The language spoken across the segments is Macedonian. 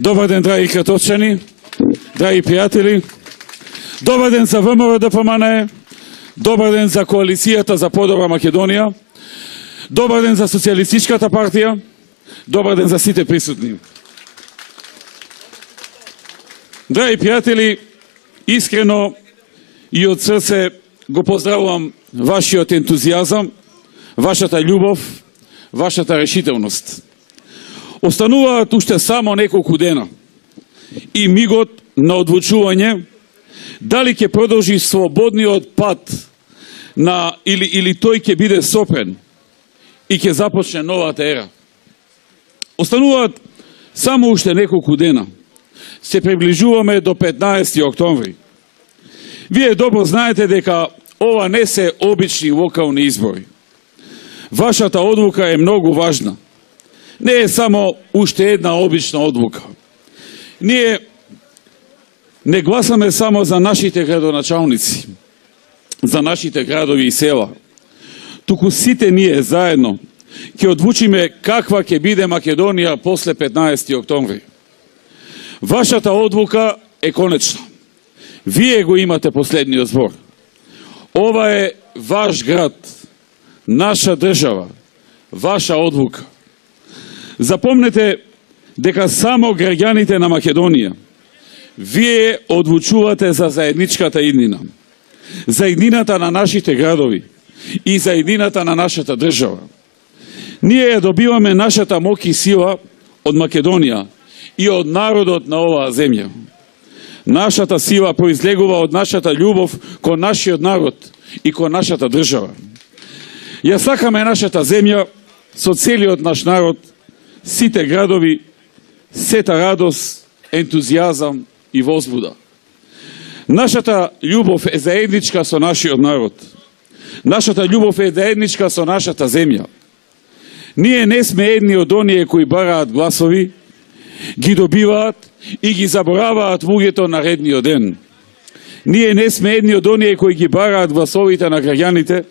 Добар ден, драги кратовчани, драги пријатели. Добар ден за ВМРО ДПМНЕ. Добар ден за Коалицијата за подобра Македонија. Добар ден за Социјалистичката партија. Добар ден за сите присутни. Драги пријатели, искрено и од срце го поздравувам вашиот ентузијазам, вашата љубов, вашата решителност. Остануваат уште само неколку дена и мигот на одлучување дали ќе продолжи слободниот пат на или тој ќе биде сопрен и ќе започне новата ера. Остануваат само уште неколку дена. Се приближуваме до 15 октомври. Вие добро знаете дека ова не се обични локални избори. Вашата одлука е многу важна. Не е само уште една обична одлука. Ние не гласаме само за нашите градоначалници, за нашите градови и села. Туку сите ние заедно ќе одлучиме каква ќе биде Македонија после 15 октомври. Вашата одлука е конечна. Вие го имате последниот збор. Ова е ваш град, наша држава, ваша одлука. Запомнете дека само граѓаните на Македонија, вие одлучувате за заедничката иднина, за иднината на нашите градови и за иднината на нашата држава. Ние ја добиваме нашата моќ и сила од Македонија и од народот на оваа земја. Нашата сила произлегува од нашата љубов кон нашиот народ и кон нашата држава. Ја сакаме нашата земја со целиот наш народ, сите градови, сета радост, ентузијазам и возбуда. Нашата љубов е заедничка со нашиот народ. Нашата љубов е заедничка со нашата земја. Ние не сме едни од оние кои бараат гласови, ги добиваат и ги забораваат луѓето на редниот ден. Ние не сме едни од оние кои ги бараат гласовите на граѓаните,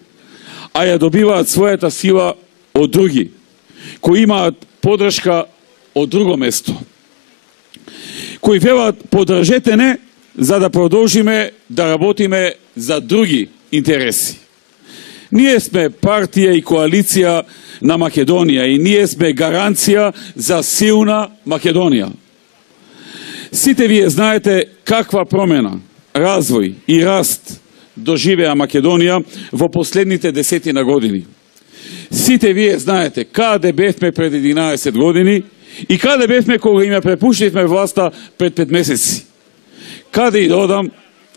а ја добиваат својата сила од други, кои имаат подршка од друго место. Кои велат подржете не, за да продолжиме да работиме за други интереси. Ние сме партија и коалиција на Македонија и ние сме гаранција за силна Македонија. Сите вие знаете каква промена, развој и раст доживеа Македонија во последните 10 години. Сите вие знаете каде бевме пред 11 години и каде бевме кога им препуштивме власта пред 5 месеци. Каде и да одам,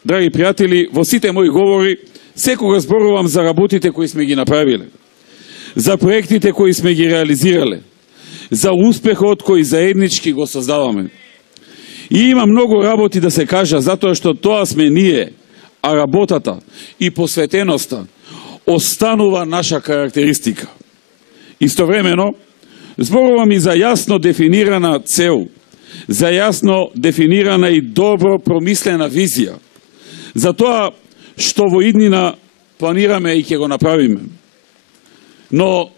драги пријатели, во сите мои говори секога зборувам за работите кои сме ги направиле, за проектите кои сме ги реализирале, за успехот кој заеднички го создаваме. И има многу работи да се кажа, затоа што тоа сме ние, а работата и посветеноста останува наша карактеристика. Истовремено, зборувам и за јасно дефинирана цел, за јасно дефинирана и добро промислена визија, за тоа што во иднина планираме и ќе го направиме. Но,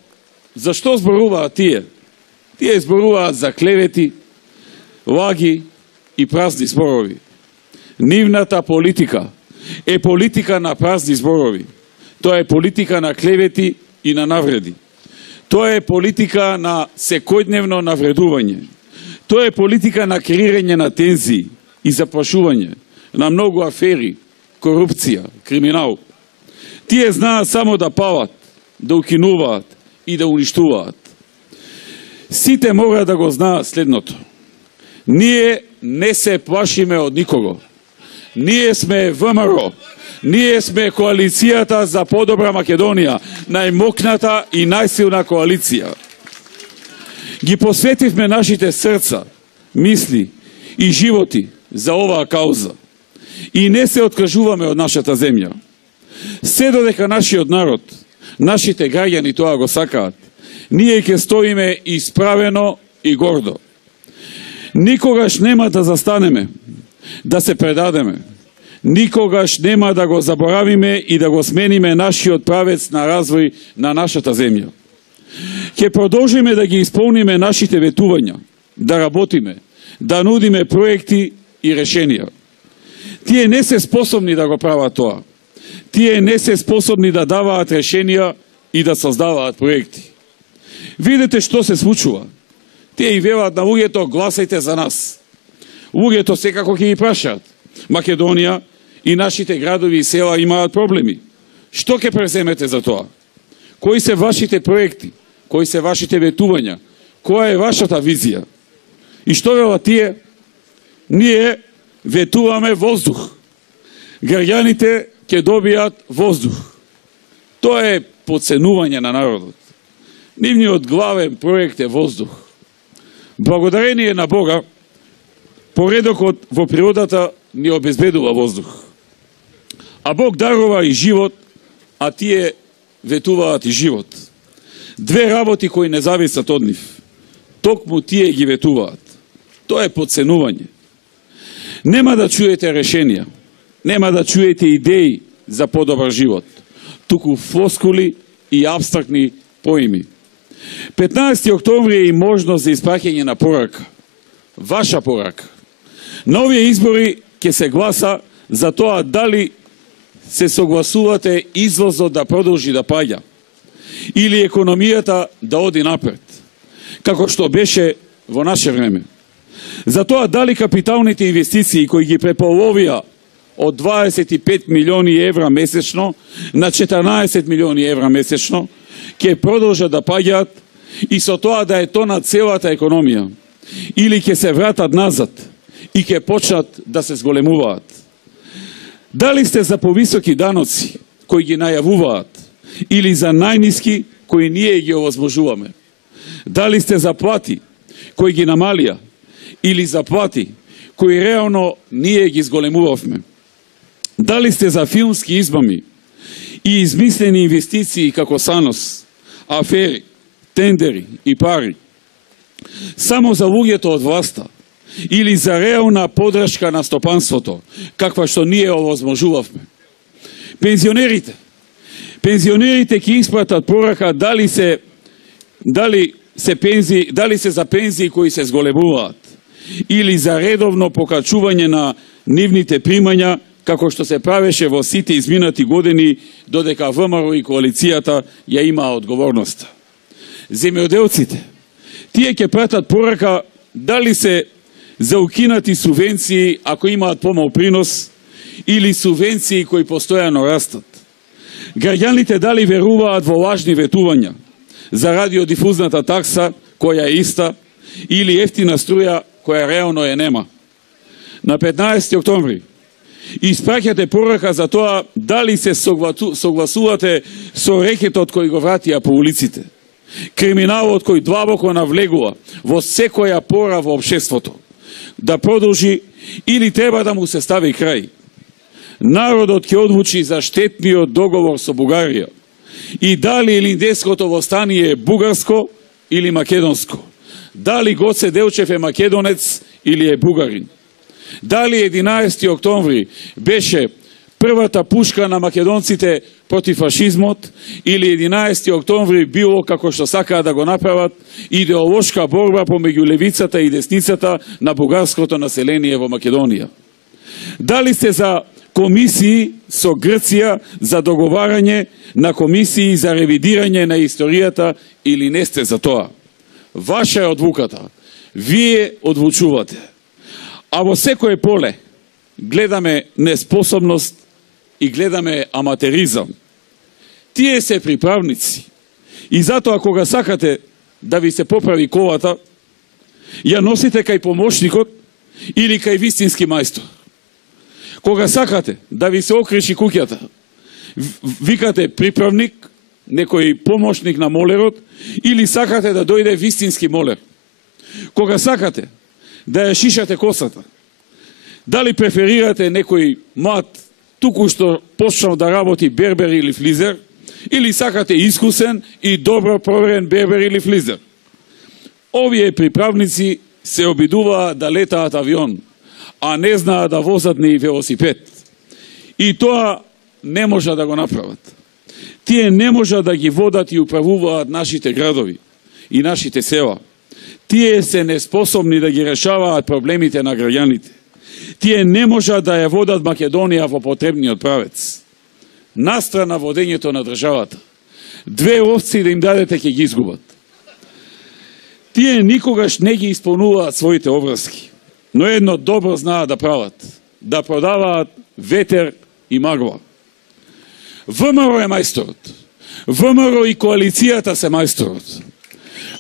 зашто зборуваат тие? Тие зборуваат за клевети, лаги и празни зборови. Нивната политика е политика на празни зборови. Тоа е политика на клевети и на навреди. Тоа е политика на секојдневно навредување. Тоа е политика на креирање на тензии и заплашување, на многу афери, корупција, криминал. Тие знаат само да палат, да укинуваат и да уништуваат. Сите мора да го знаат следното. Ние не се плашиме од никого. Ние сме ВМРО. Ние сме коалицијата за подобра Македонија, најмокната и најсилна коалиција. Ги посветивме нашите срца, мисли и животи за оваа кауза. И не се откажуваме од нашата земја. Се додека нашиот народ, нашите граѓани тоа го сакаат, ние ќе стоиме исправено и гордо. Никогаш нема да застанеме, да се предадеме. Никогаш нема да го заборавиме и да го смениме нашиот правец на развој на нашата земја. Ќе продолжиме да ги исполниме нашите ветувања, да работиме, да нудиме проекти и решенија. Тие не се способни да го прават тоа. Тие не се способни да даваат решенија и да создаваат проекти. Видете што се случува. Тие и велат на луѓето, гласајте за нас. Луѓето секако ќе ги прашаат. Македонија и нашите градови и села имаат проблеми. Што ќе преземете за тоа? Кои се вашите проекти? Кои се вашите ветувања? Која е вашата визија? И што велат тие? Ние ветуваме воздух. Граѓаните ќе добијат воздух. Тоа е потценување на народот. Нивниот главен проект е воздух. Благодарение на Бога, поредокот во природата ни обезбедува воздух. А Бог дарува и живот, а тие ветуваат и живот. Две работи кои не зависат од нив. Токму тие ги ветуваат. Тоа е потценување. Нема да чуете решенија. Нема да чуете идеи за подобар живот. Туку флоскули и абстрактни поими. 15. октомври е и можност за испраќање на порака. Ваша порака. На овие избори ќе се гласа за тоа дали се согласувате извозот да продолжи да паѓа или економијата да оди напред, како што беше во наше време. За тоа дали капиталните инвестиции кои ги преполовија од 25 милиони евра месечно на 14 милиони евра месечно ќе продолжат да паѓаат и со тоа да е то на целата економија, или ќе се вратат назад и ќе почнат да се зголемуваат. Дали сте за повисоки даноци кои ги најавуваат или за најниски кои ние ги овозможуваме? Дали сте за плати кои ги намалија или за плати кои реално ние ги зголемувавме? Дали сте за филмски измами и измислени инвестиции како САНОС, афери, тендери и пари? Само за луѓето од власта или за реална подршка на стопанството, каква што ние овозможувавме? Пензионерите ќе испратат порака дали се за пензии кои се зголемуваат или за редовно покачување на нивните примања, како што се правеше во сите изминати години, додека ВМРО и коалицијата ја имаа одговорноста. Земјоделците, тие ќе пратат порака дали се за укинати субвенции ако имаат помал принос или субвенции кои постојано растат. Граѓаните дали веруваат во лажни ветувања за радиодифузната такса која е иста или ефтина струја која реално е нема. На 15. октомври испраќате порака за тоа дали се согласувате со рекетот кој го вратија по улиците, криминалот кој длабоко навлегува во секоја пора во општеството, да продолжи или треба да му се стави крај. Народот ќе одлучи за штетниот договор со Бугарија и дали Илинденското востание е бугарско или македонско, дали Гоце Делчев е македонец или е бугарин. Дали 11. октомври беше првата пушка на македонците против фашизмот или 11. октомври било, како што сакаат да го направат, идеолошка борба помеѓу левицата и десницата на бугарското население во Македонија. Дали сте за комисии со Грција за договарање на комисии за ревидирање на историјата или не сте за тоа? Ваша е одлуката. Вие одлучувате. А во секое поле гледаме неспособност и гледаме аматеризам. Тие се приправници. И затоа кога сакате да ви се поправи колата, ја носите кај помошникот или кај вистински мајстор. Кога сакате да ви се окриши куќата, викате приправник, некој помошник на молерот, или сакате да дојде вистински молер. Кога сакате да ја шишате косата, дали преферирате некој млад, туку што почнал да работи бербер или флизер, или сакате искусен и добро проверен бербер или флизер? Овие приправници се обидуваат да летаат авион, а не знаат да возат ни велосипед. И тоа не може да го направат. Тие не може да ги водат и управуваат нашите градови и нашите села. Тие се неспособни да ги решаваат проблемите на граѓаните. Тие не можат да ја водат Македонија во потребниот правец. Настрана водењето на државата. 2 овци да им дадете ќе ги изгубат. Тие никогаш не ги исполнуваат своите обврски, но едно добро знаат да прават, да продаваат ветер и магла. ВМРО е мајсторот. ВМРО и коалицијата се мајсторот.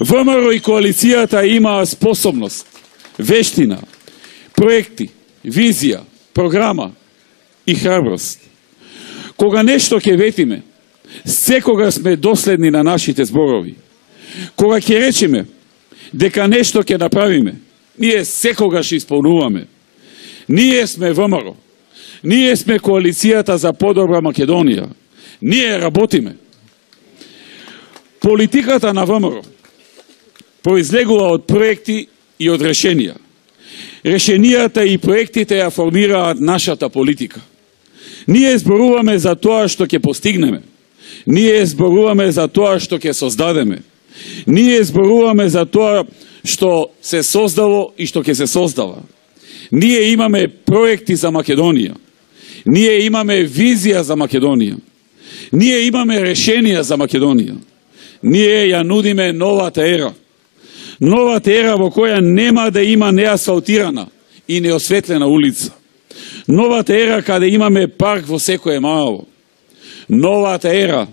ВМРО и коалицијата имаа способност, вештина, проекти, визија, програма и храброст. Кога нешто ќе ветиме, секога сме доследни на нашите зборови. Кога ќе речеме дека нешто ќе направиме, ние секогаш исполнуваме. Ние сме ВМРО. Ние сме коалицијата за подобра Македонија. Ние работиме. Политиката на ВМРО произлегува од проекти и од решенија. Решенијата и проектите ја формираат нашата политика. Ние зборуваме за тоа што ќе постигнеме. Ние зборуваме за тоа што ќе создадеме. Ние зборуваме за тоа што се создало и што ќе се создава. Ние имаме проекти за Македонија. Ние имаме визија за Македонија. Ние имаме решенија за Македонија. Ние ја нудиме новата ера. Новата ера во која нема да има неасфалтирана и неосветлена улица. Новата ера каде имаме парк во секое мало. Новата ера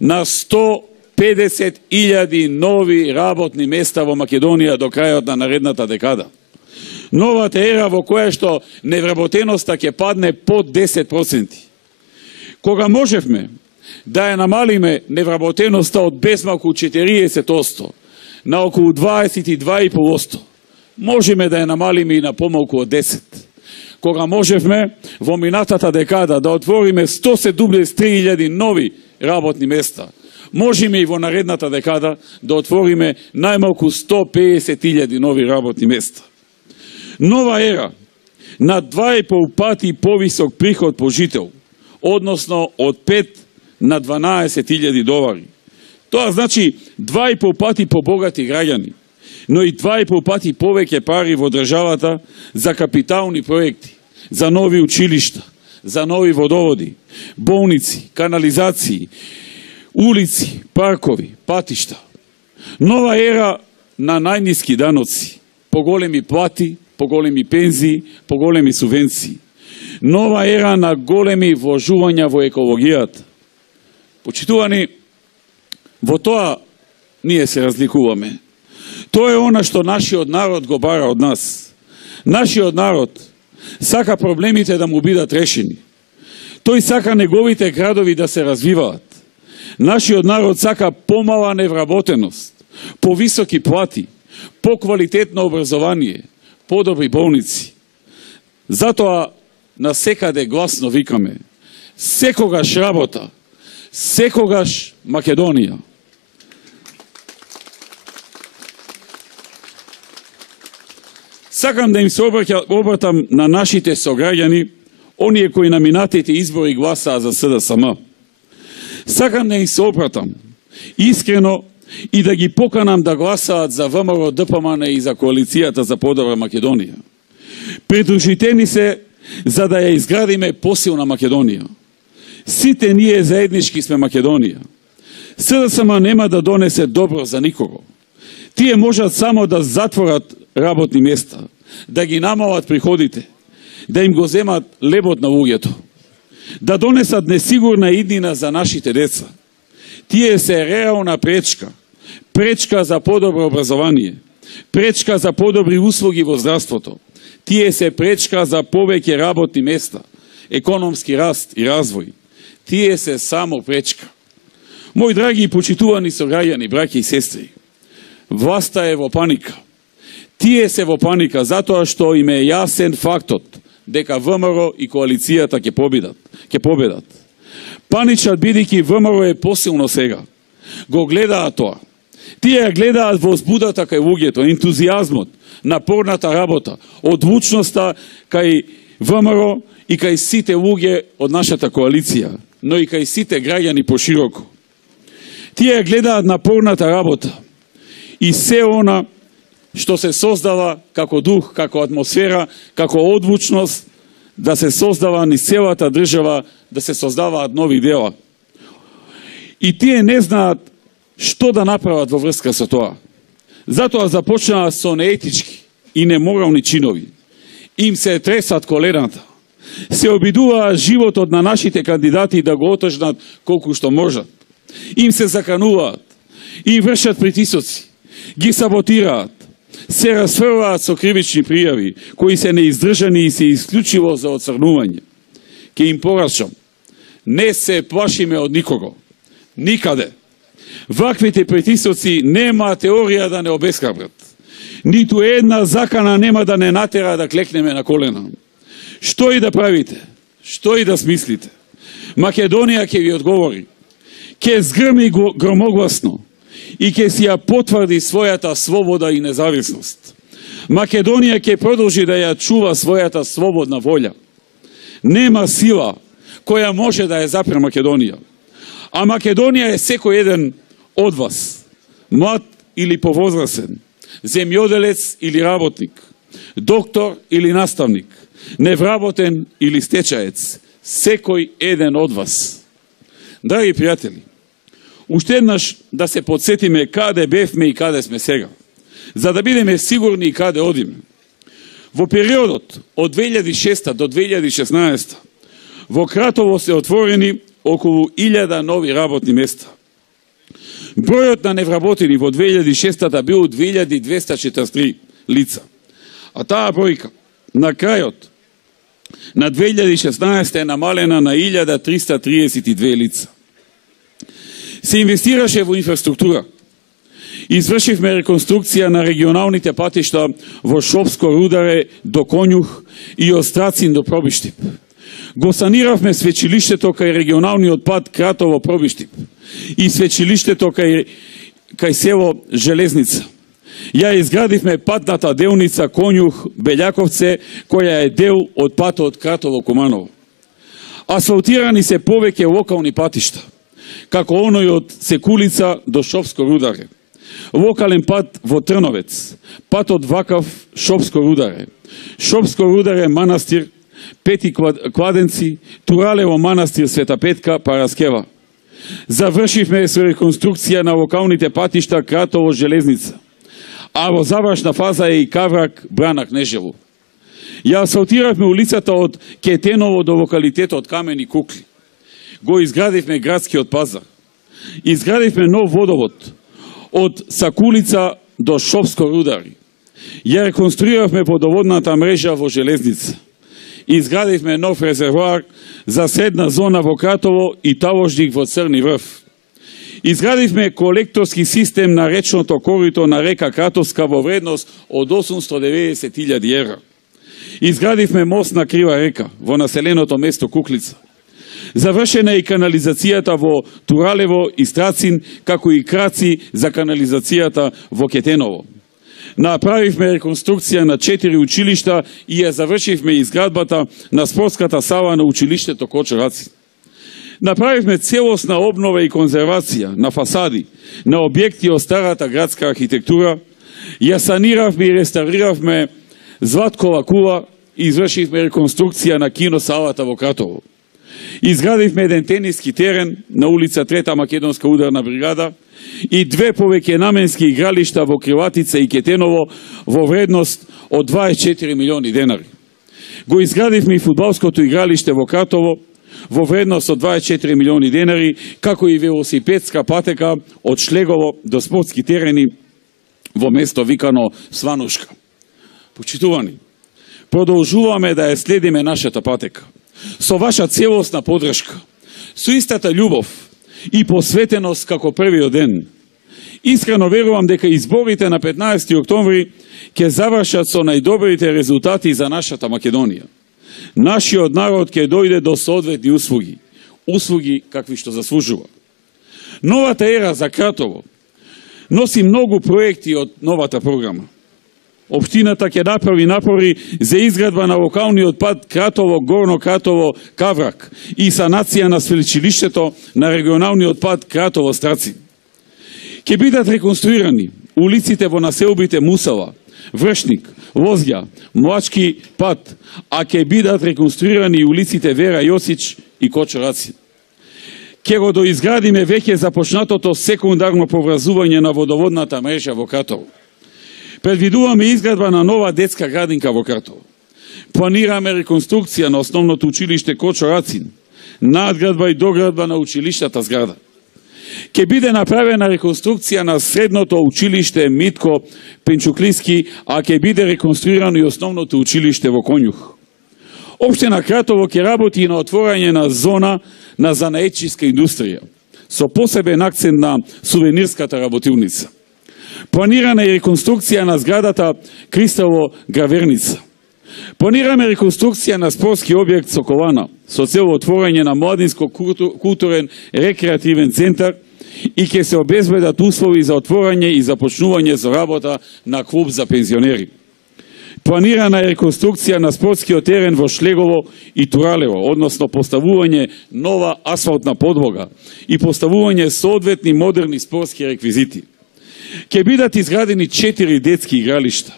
на 150.000 нови работни места во Македонија до крајот на наредната декада. Новата ера во која што невработеноста ќе падне под 10%. Кога можевме да ја намалиме невработеноста од безмалку 40% на околу 22,5%, можеме да ја намалиме и на помалку од 10%. Кога можевме во минатата декада да отвориме 173.000 нови работни места, можеме и во наредната декада да отвориме најмалку 150.000 нови работни места. Нова ера на 2,5 пати повисок приход по жител, односно од 5 на 12.000 долари. Тоа значи 2,5 пати побогати граѓани, но и 2,5 пати повеќе пари во државата за капитални проекти, за нови училишта, за нови водоводи, болници, канализации, улици, паркови, патишта. Нова ера на најниски даноци, поголеми плати, поголеми пензии, поголеми субвенции. Нова ера на големи вложувања во екологијата. Почитувани, во тоа ние се разликуваме. Тоа е она што нашиот народ го бара од нас. Нашиот народ сака проблемите да му бидат решени. Тој сака неговите градови да се развиваат. Нашиот народ сака помала невработеност, повисоки плати, поквалитетно образование, подобри болници. Затоа насекаде гласно викаме: секогаш работа, секогаш Македонија. Сакам да им се обратам на нашите сограѓани, оние кои на минатите избори гласаа за СДСМ. Сакам да им се обратам искрено и да ги поканам да гласаат за ВМРО ДПМН и за коалицијата за подобра Македонија. Придружите ни се за да ја изградиме посилна Македонија. Сите ние заеднички сме Македонија. СДСМ нема да донесе добро за никого. Тие можат само да затворат работни места, да ги намалат приходите, да им го земат лебот на луѓето, да донесат несигурна иднина за нашите деца. Тие се реална пречка. Пречка за подобро образование, пречка за подобри услуги во здравството. Тие се пречка за повеќе работни места, економски раст и развој. Тие се само пречка. Мои драги и почитувани сограѓани, браќи и сестри, власта е во паника. Тие се во паника затоа што им е јасен фактот дека ВМРО и коалицијата ќе победат. Паничат бидејќи ВМРО е посилно сега. Го гледаат тоа. Тие гледаат возбудата кај луѓето, ентузијазмот, напорната работа, одлучноста кај ВМРО и кај сите луѓе од нашата коалиција, но и кај сите граѓани пошироко. Тие гледаат напорната работа и се она што се создава како дух, како атмосфера, како одвучност, да се создава низ целата држава, да се создаваат нови дела. И тие не знаат што да направат во врска со тоа. Затоа започнаа со неетички и неморални чинови. Им се тресат колената. Се обидуваат животот на нашите кандидати да го отежнат колку што можат. Им се закануваат, им вршат притисоци, ги саботираат, се расфрлаат со кривични пријави, кои се неиздржани и се исклучиво за оцрнување. Ке им порачам, не се плашиме од никого, никаде. Ваквите притисоци нема теорија да не обесхрабрат. Ниту една закана нема да не натера да клекнеме на колена. Што и да правите, што и да смислите, Македонија ќе ви одговори, ќе згрми громогласно и ќе си ја потврди својата слобода и независност. Македонија ќе продолжи да ја чува својата слободна волја. Нема сила која може да ја запре Македонија. А Македонија е секој еден од вас, млад или повозрасен, земјоделец или работник, доктор или наставник, невработен или стечаец, секој еден од вас. Драги пријатели, уште еднаш да се подсетиме каде бевме и каде сме сега, за да бидеме сигурни и каде одиме. Во периодот од 2006 до 2016 во Кратово се отворени околу 1000 нови работни места. Бројот на невработени во 2006 бил 2243 лица, а таа бројка на крајот на 2016 е намалена на 1332 лица. Се инвестираше во инфраструктура. Извршивме реконструкција на регионалните патишта во Шопско Рударе до Конјух и Острацин до Пробиштип. Го саниравме свечилиштето кај регионалниот пат Кратово Пробиштип и свечилиштето кај село Железница. Ја изградивме патната делница Конјух Белјаковце, која е дел од патот Кратово Куманово. Асфалтирани се повеќе локални патишта, како оној од Секулица до Шопско Рударе, локален пат во Трновец, патот Вакав Шопско Рударе, Шопско Рударе Манастир, Пети Кладенци, Туралево Манастир Света Петка, Параскева. Завршивме со реконструкција на локалните патишта Кратово Железница, а во завршна фаза е и Каврак Брана Кнежево. Ја асфалтиравме улицата од Кетеново до локалитетот Камени Кукли. Го изградивме градскиот пазар. Изградивме нов водовод од Сакулица до Шопско Рудари. Ја реконструиравме водоводната мрежа во Железница. Изградивме нов резервоар за средна зона во Кратово и таложник во Црни Врв. Изградивме колекторски систем на речното корито на река Кратовска во вредност од 890.000 евра. Изградивме мост на Крива река во населеното место Куклица. Завршена е и канализацијата во Туралево и Страцин, како и краци за канализацијата во Кетеново. Направивме реконструкција на 4 училишта и ја завршивме изградбата на спортската сала на училиштето Кочараци. Направивме целосна обнова и конзервација на фасади, на објекти од старата градска архитектура, ја саниравме и реставриравме Златкова кула и извршивме реконструкција на киносалата во Кратово. Изградивме еден тениски терен на улица 3 Македонска ударна бригада и 2 повеќенаменски игралишта во Криватица и Кетеново во вредност од 24 милиони денари. Го изградивме и фудбалското игралиште во Кратово во вредност од 24 милиони денари, како и велосипедска патека од Шлегово до спортски терени во место викано Сванушка. Почитувани, продолжуваме да ја следиме нашата патека со ваша целосна подршка, со истата љубов и посветеност како првиот ден. Искрено верувам дека изборите на 15 октомври ќе завршат со најдобрите резултати за нашата Македонија. Нашиот народ ќе дојде до соодветни услуги, услуги какви што заслужува. Новата ера за Кратово носи многу проекти од новата програма. Општината ќе направи напори за изградба на локалниот пат Кратово, Горно Кратово, Каврак и санација на свлечилиштето на регионалниот пат Кратово, Страцин. Ќе бидат реконструирани улиците во населбите Мусава, Вршник, Лозја, Млачки пат, а ќе бидат реконструирани и улиците Вера Јосич и Кочо Рацин. Ќе го доизградиме веќе започнатото секундарно поврзување на водоводната мрежа во Кратово. Предвидуваме изградба на нова детска градинка во Кратово. Планираме реконструкција на основното училиште Кочо Рацин, надградба и доградба на училиштата зграда. Ќе биде направена реконструкција на средното училиште Митко Пенчуклиски, а ќе биде реконструирано и основното училиште во Конјух. Општина Кратово ќе работи и на отворање на зона на занаетчиска индустрија, со посебен акцент на сувенирската работилница. Планирана е реконструкција на зградата Кристало Граверница. Планираме реконструкција на спортски објект Соколана, со цел отворање на младинско-културен рекреативен центар и ќе се обезбедат услови за отворање и започнување за работа на клуб за пензионери. Планирана е реконструкција на спортскиот терен во Шлегово и Туралево, односно поставување нова асфалтна подлога и поставување соодветни модерни спортски реквизити. Ќе бидат изградени 4 детски игралишта.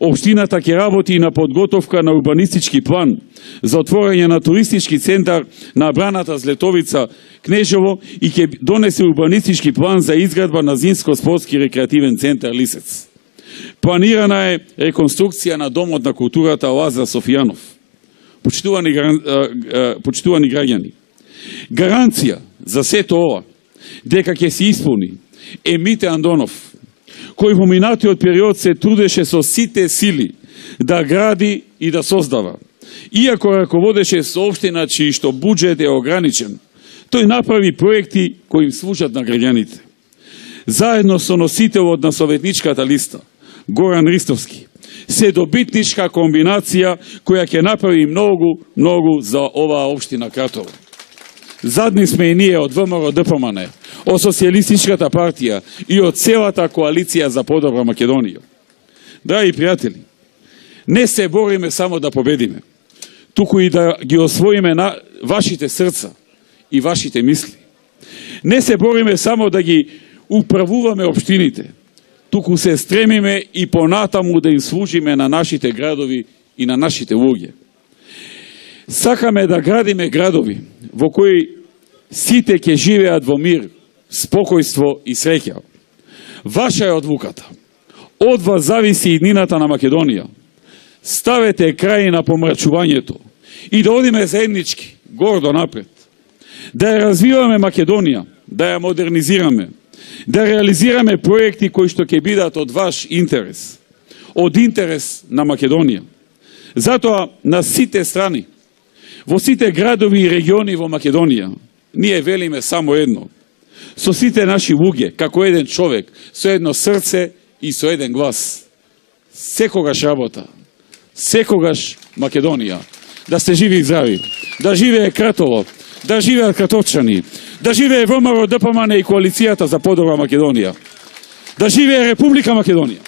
Општината ќе работи и на подготовка на урбанистички план за отворање на туристички центар на браната Злетовица Кнежево и ќе донесе урбанистички план за изградба на зимско-спортски рекреативен центар Лисец. Планирана е реконструкција на Домот на културата Лазар Софијанов. Почитувани граѓани, гаранција за сето ова дека ќе се исполни е Мите Андонов, кој во минатиот период се трудеше со сите сили да гради и да создава. Иако раководеше со општина чиј што буџет е ограничен, тој направи проекти кои им служат на граѓаните. Заедно со носителот на советничката листа, Горан Ристовски, се добитничка комбинација која ќе направи многу за оваа општина Кратово. Задни сме и ние од ВМРО ДПМН, од Социјалистичката партија и од целата коалиција за подобра Македонија. Драги пријатели, не се бориме само да победиме, туку и да ги освоиме на вашите срца и вашите мисли. Не се бориме само да ги управуваме општините, туку се стремиме и понатаму да им служиме на нашите градови и на нашите луѓе. Сакаме да градиме градови во кои сите ќе живеат во мир, спокојство и среќа. Ваша е одлуката. Од вас зависи иднината на Македонија. Ставете крај на помрачувањето и да одиме заеднички, гордо напред. Да ја развиваме Македонија, да ја модернизираме, да реализираме проекти кои што ќе бидат од ваш интерес, од интерес на Македонија. Затоа на сите страни, во сите градови и региони во Македонија, ние велиме само едно. Со сите наши луѓе, како еден човек, со едно срце и со еден глас. Секогаш работа, секогаш Македонија. Да сте живи и здрави, да живее Кратово, да живеат кратовчани, да живее ВМРО ДПМН и коалицијата за подобра Македонија, да живее Република Македонија.